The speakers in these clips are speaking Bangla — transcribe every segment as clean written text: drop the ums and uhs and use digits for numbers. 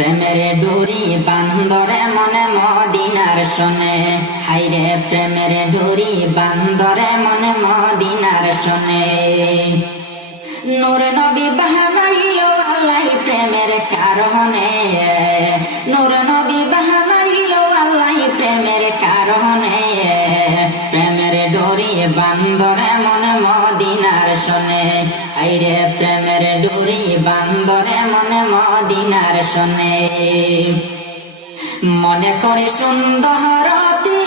প্রেমের ডোরি বান্দরে মনে মদিনার শোনে, হাইরে প্রেমের ডোরি বান্দরে মনে মদিনার শোনে। নূর নবী বাহানাইলো আল্লাহ প্রেমের কারণে, নূর নবী বাহানাইলো আল্লাহ প্রেমের কারণে। প্রেমের ডোরি বান্দরে মনে মদিনার শোনে, আইরে প্রেমের ডোরি বান্দরে মনে মদিনার শোনে। মনে করে সুন্দরতি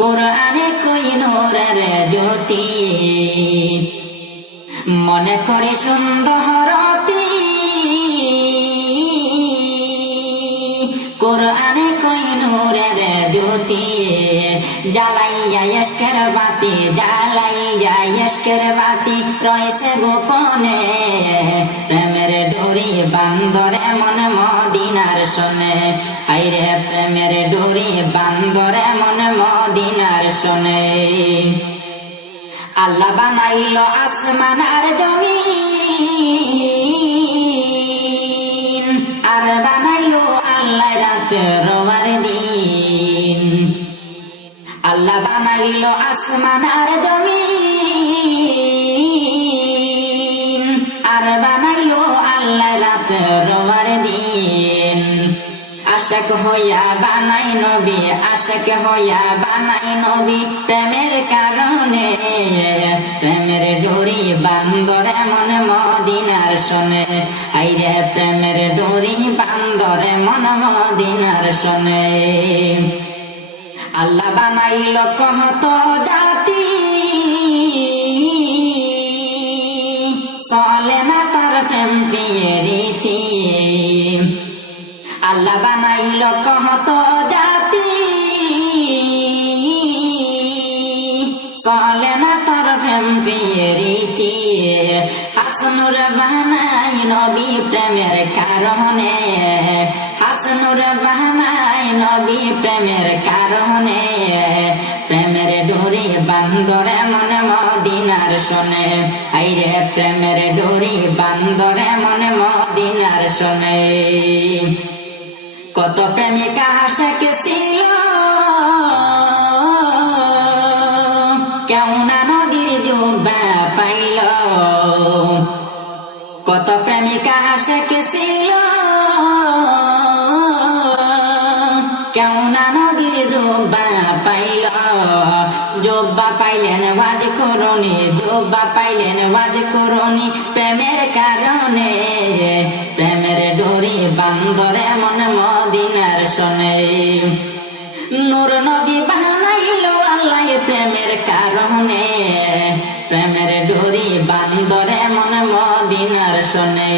কোরআনে কই নূরের জ্যোতি, মনে করে সুন্দরতি কোরআনে কই নূরের জ্যোতি। জ্বালাইয়া ইশকের বাতি, জ্বালাইয়া ইশকের বাতি রয়েছে গোপনে। প্রেমের ডোরি বান্দরে মনে মদিনার শোনে, হাইরে প্রেমের ডোরি বান্দরে মনে মদিনার শোনে। আল্লাহ বানাইলো আসমান আর জমিন, আর বানাইলো আল্লাহ রাত রোবার দিন। আল্লাহ বানাইলো আসমান আর জমিন, আর বানাইলো আল্লাহ রাত রোবার দিন। আশাক হইয়া বানাই নবী, আশাক হইয়া বানাই নবী প্রেমের কারণে। প্রেমের ডোরি বান্দরে মনে মদিনার শোনে, আইরে প্রেমের ডোরি বান্দরে মনে মদিনার শোনে। আল্লাহ বানাইলো কত জাতি, চলে না তার প্রেম প্রিয় রীতি। আল্লাহ বানাইলো কত জাতি, চলে না তার প্রেম প্রিয় রীতি। হাসনুর বানাই নবী প্রেমের কারণে, হাসনুর বানাই নবী প্রেমের কারণে। প্রেমের ডোরি বান্দরে মনে মদিনার শোনে, আইরে প্রেমের ডোরি বান্দরে মনে মদিনার শোনে। কত প্রেমিকা আশাক ছিল, কেউ না নবীর জুব্বা পাইল। কত প্রেমিকা আশাক ছিল, কেউ না নবীর জুব্বা পাইল। জুব্বা পাইলেন ওয়াজ করুনি, জুব্বা পাইলেন ওয়াজ করুনি প্রেমের কারণে। প্রেমের ডোরি বান্দরে মনে মদিনার শোনে। নূর নবী বানাইলো আল্লাহ প্রেমের কারণে, প্রেমের ডোরি বান্দরে মনে মদিনার শোনে।